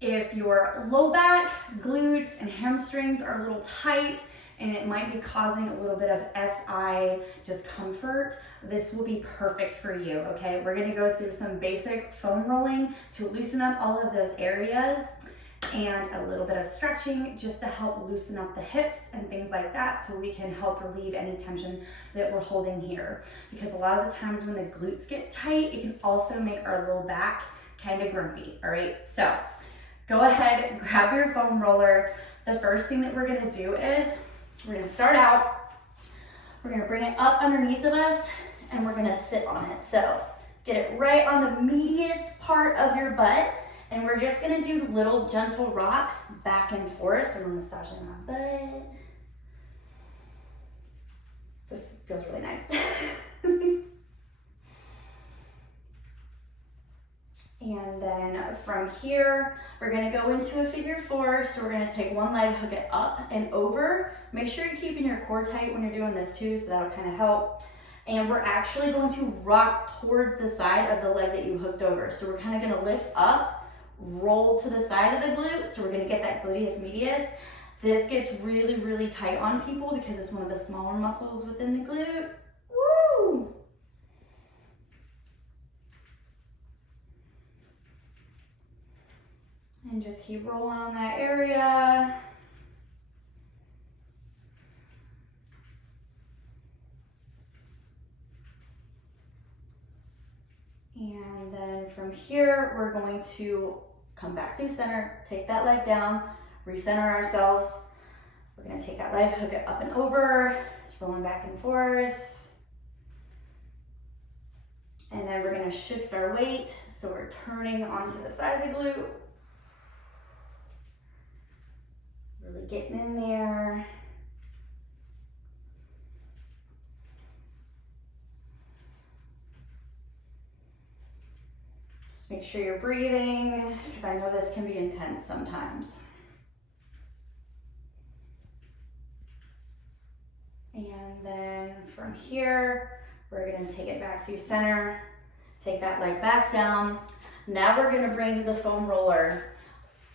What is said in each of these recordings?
If your low back, glutes, and hamstrings are a little tight and it might be causing a little bit of SI discomfort, this will be perfect for you, okay? We're gonna go through some basic foam rolling to loosen up all of those areas and a little bit of stretching just to help loosen up the hips and things like that so we can help relieve any tension that we're holding here. Because a lot of the times when the glutes get tight, it can also make our low back kind of grumpy, all right? So go ahead, grab your foam roller. The first thing that we're gonna do is we're gonna start out, we're gonna bring it up underneath of us and we're gonna sit on it. So get it right on the meatiest part of your butt. And we're just gonna do little gentle rocks back and forth. So we're massaging my butt. This feels really nice. And then from here, we're gonna go into a figure four. So we're gonna take one leg, hook it up and over. Make sure you're keeping your core tight when you're doing this too, so that'll kind of help. And we're actually going to rock towards the side of the leg that you hooked over. So we're kind of gonna lift up, roll to the side of the glute. So we're gonna get that gluteus medius. This gets really, really tight on people because it's one of the smaller muscles within the glute. Woo! And just keep rolling on that area. And then from here, we're going to come back to center, take that leg down, recenter ourselves. We're gonna take that leg, hook it up and over, just rolling back and forth. And then we're gonna shift our weight, so we're turning onto the side of the glute. Really getting in there. Just make sure you're breathing, because I know this can be intense sometimes. And then from here, we're gonna take it back through center, take that leg back down. Now we're gonna bring the foam roller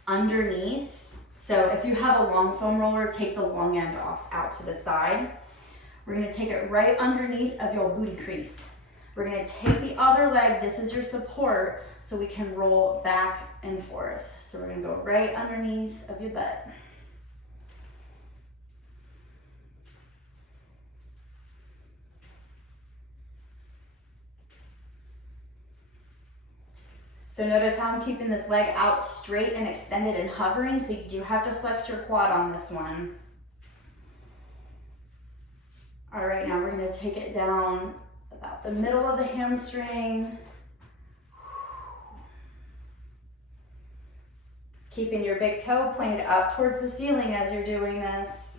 underneath. So if you have a long foam roller, take the long end off out to the side. We're gonna take it right underneath of your booty crease. We're gonna take the other leg, this is your support, so we can roll back and forth. So we're gonna go right underneath of your butt. So notice how I'm keeping this leg out straight and extended and hovering, so you do have to flex your quad on this one. All right, now we're gonna take it down about the middle of the hamstring. Keeping your big toe pointed up towards the ceiling as you're doing this.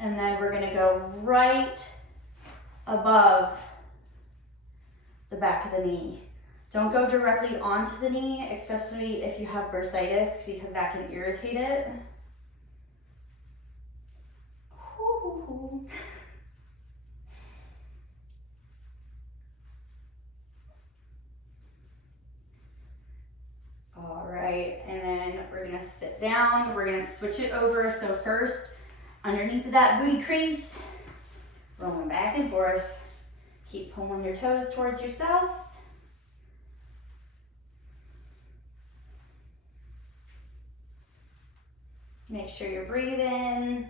And then we're gonna go right above the back of the knee. Don't go directly onto the knee, especially if you have bursitis, because that can irritate it. Ooh. All right, and then we're gonna sit down. We're gonna switch it over. So first, underneath of that booty crease, rolling back and forth. Keep pulling your toes towards yourself. Make sure you're breathing.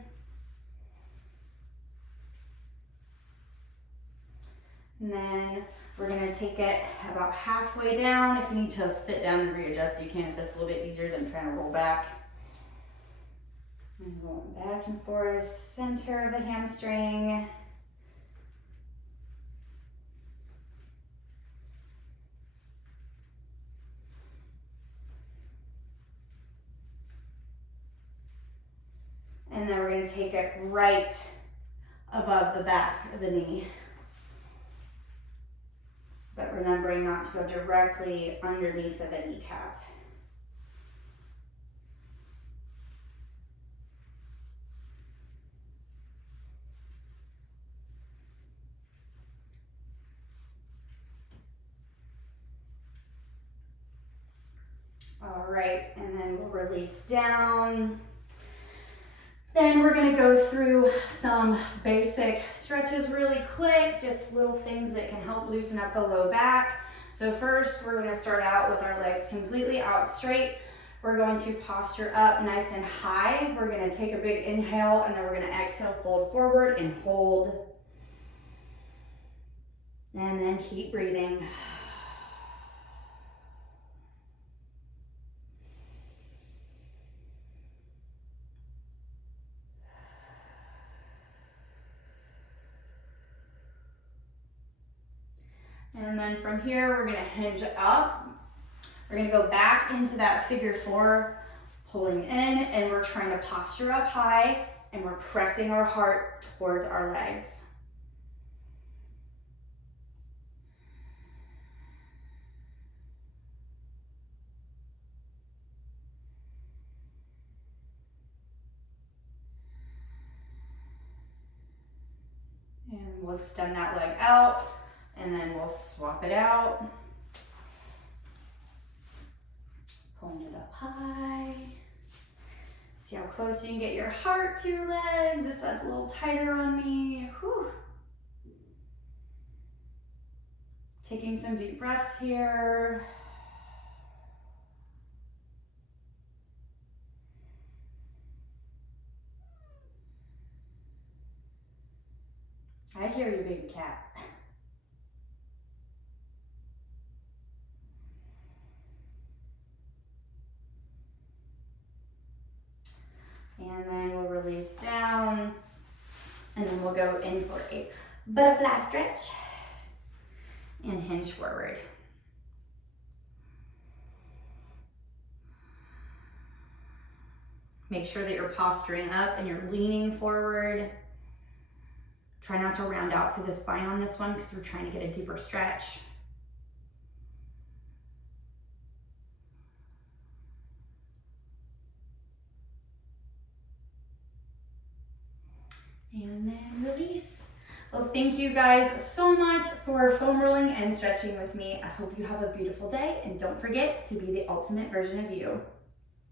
And then we're gonna take it about halfway down. If you need to sit down and readjust, you can. That's a little bit easier than trying to roll back. And rolling back and forth, center of the hamstring. And then we're gonna take it right above the back of the knee. But remembering not to go directly underneath of the kneecap. All right, and then we'll release down. Then we're gonna go through some basic stretches really quick, just little things that can help loosen up the low back. So first, we're gonna start out with our legs completely out straight. We're going to posture up nice and high. We're gonna take a big inhale, and then we're gonna exhale, fold forward and hold. And then keep breathing. And then from here, we're gonna hinge up. We're gonna go back into that figure four, pulling in, and we're trying to posture up high, and we're pressing our heart towards our legs. And we'll extend that leg out, and then we'll swap it out. Pulling it up high. See how close you can get your heart to your legs. This side's a little tighter on me. Whew. Taking some deep breaths here. I hear you, baby cat. And then we'll release down, and then we'll go in for a butterfly stretch and hinge forward. Make sure that you're posturing up and you're leaning forward. Try not to round out through the spine on this one because we're trying to get a deeper stretch. And then release. Well, thank you guys so much for foam rolling and stretching with me. I hope you have a beautiful day, and don't forget to be the ultimate version of you.